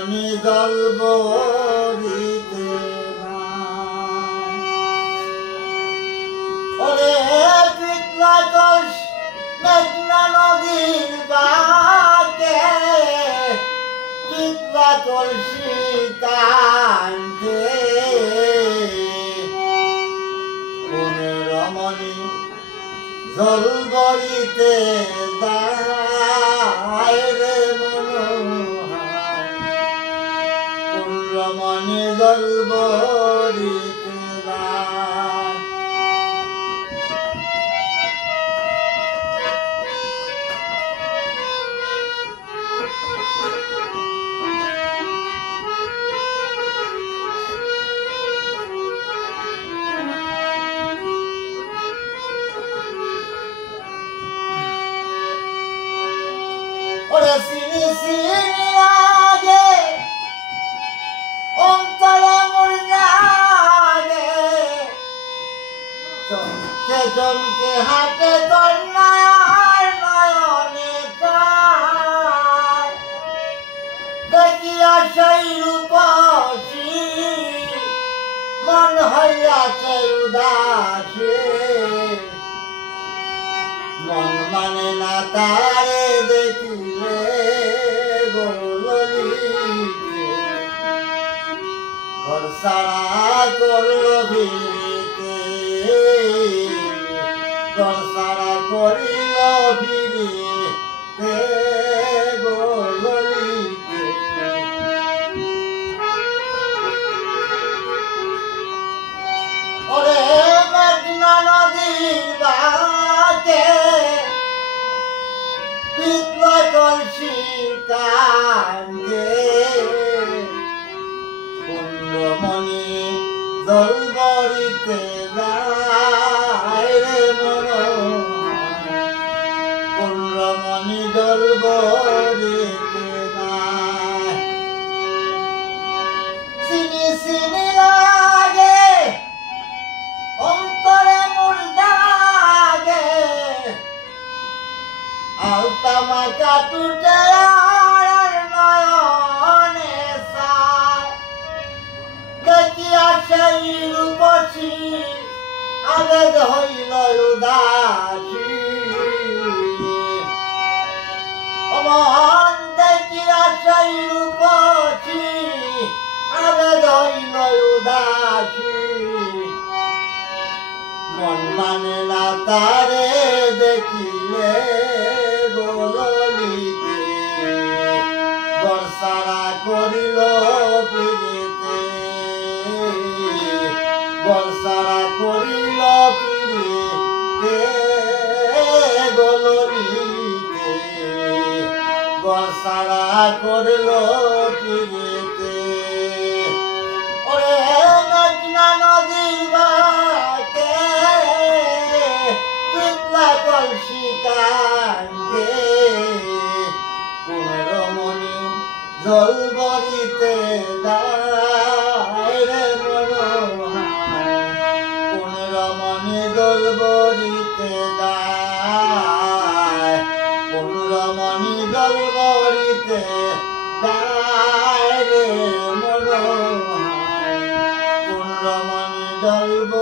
রমণী জলবরিতে ওরে পিতলাতস মেঘনা নদীর বাঁকে পিতলাতলসী কান্দে কোন রমণী জলবরিতে যায় রে মনোহর কোন রমণী জলবরিতে যায় ওরে সিনি সিনি লাগে অন্তরে মোর লাগে চমকে চমকে হাতে তোর নয়নে চায় দেখিয়া সেই রূপসী মন হইয়াছে উদাসী মন মানে না তারে দেখিলে গোললিতে ঘর সারা করল ভিড়িতে ঘর সারা করিল ভিড়িতে গোললিতে ওরে মেঘনা নদীর বাঁকে পিতলাতলসী কান্দে কোন রমণী জলবরিতে যায় রে মনোহর কোন রমণী জলবরিতে যায় সিনি সিনি লাগে অন্তরে মোর জাগে আলতা মাকা টুটে আর নয়নে চায় দেখিয়া সেই রূপসী আবেগ হইল উদাসী অমন দেখিয়া সেই রূপসী আবেগ হইল উদাসী মন মানে না তারে দেখিলে গোললিতে বর্ষারা করিল পিড়িতে বর্ষারা করিল পিড়িতে গোললিতে বর্ষারা করিল পিড়িতে ওরে মেঘনা নদীর বাঁকে পিতলাতলসী কান্দে কোন রমণী জলবরিতে যায় রে মনোহর কোন রমণী জলবরিতে যায় কোন রমণী জলবরিতে যায় রে মনোহর কোন রমণী জলব